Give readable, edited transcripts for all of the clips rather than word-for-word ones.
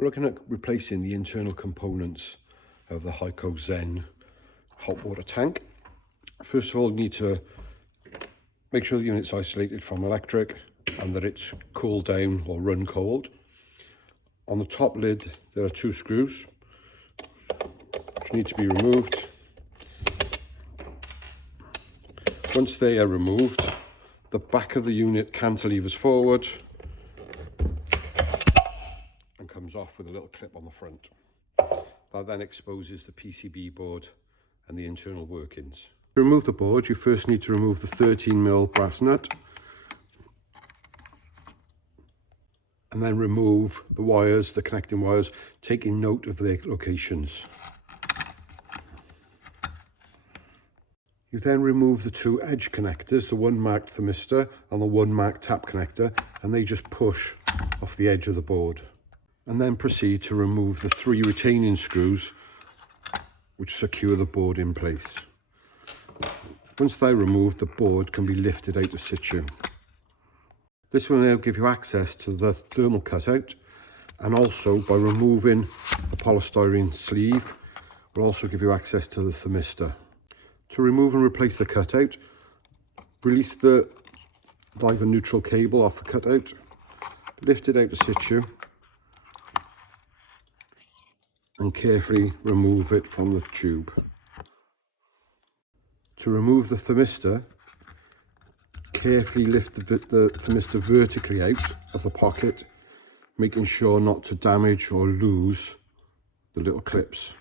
We're looking at replacing the internal components of the Hyco Zen hot water tank. First of all, you need to make sure the unit's isolated from electric and that it's cooled down or run cold. On the top lid there are 2 screws which need to be removed. Once they are removed, the back of the unit cantilevers forward and comes off with a little clip on the front. That then exposes the PCB board and the internal workings. To remove the board, you first need to remove the 13mm brass nut and then remove the wires, the connecting wires, taking note of their locations. You then remove the 2 edge connectors, the one marked thermistor and the one marked tap connector, and they just push off the edge of the board. And then proceed to remove the 3 retaining screws which secure the board in place. Once they're removed, the board can be lifted out of situ. This will now give you access to the thermal cutout, and also by removing the polystyrene sleeve will also give you access to the thermistor. To remove and replace the cutout, release the live and neutral cable off the cutout, lift it out of situ and carefully remove it from the tube. To remove the thermistor, carefully lift the thermistor vertically out of the pocket, making sure not to damage or lose the little clips.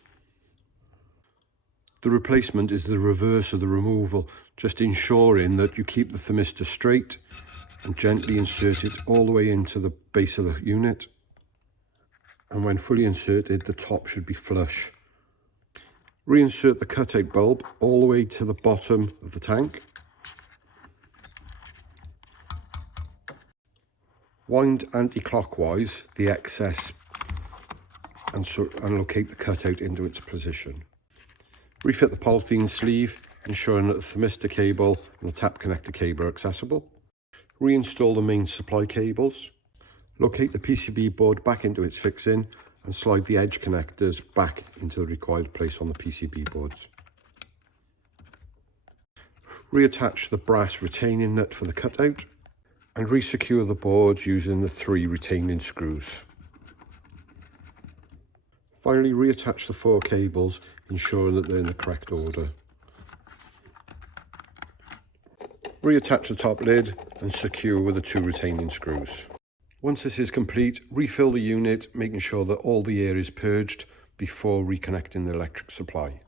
The replacement is the reverse of the removal, just ensuring that you keep the thermistor straight and gently insert it all the way into the base of the unit. And when fully inserted, the top should be flush. Reinsert the cutout bulb all the way to the bottom of the tank. Wind anti-clockwise the excess and locate the cutout into its position. Refit the polythene sleeve, ensuring that the thermistor cable and the tap connector cable are accessible. Reinstall the main supply cables. Locate the PCB board back into its fixing and slide the edge connectors back into the required place on the PCB boards. Reattach the brass retaining nut for the cutout and resecure the boards using the 3 retaining screws. Finally, reattach the 4 cables, ensuring that they're in the correct order. Reattach the top lid and secure with the 2 retaining screws. Once this is complete, refill the unit, making sure that all the air is purged before reconnecting the electric supply.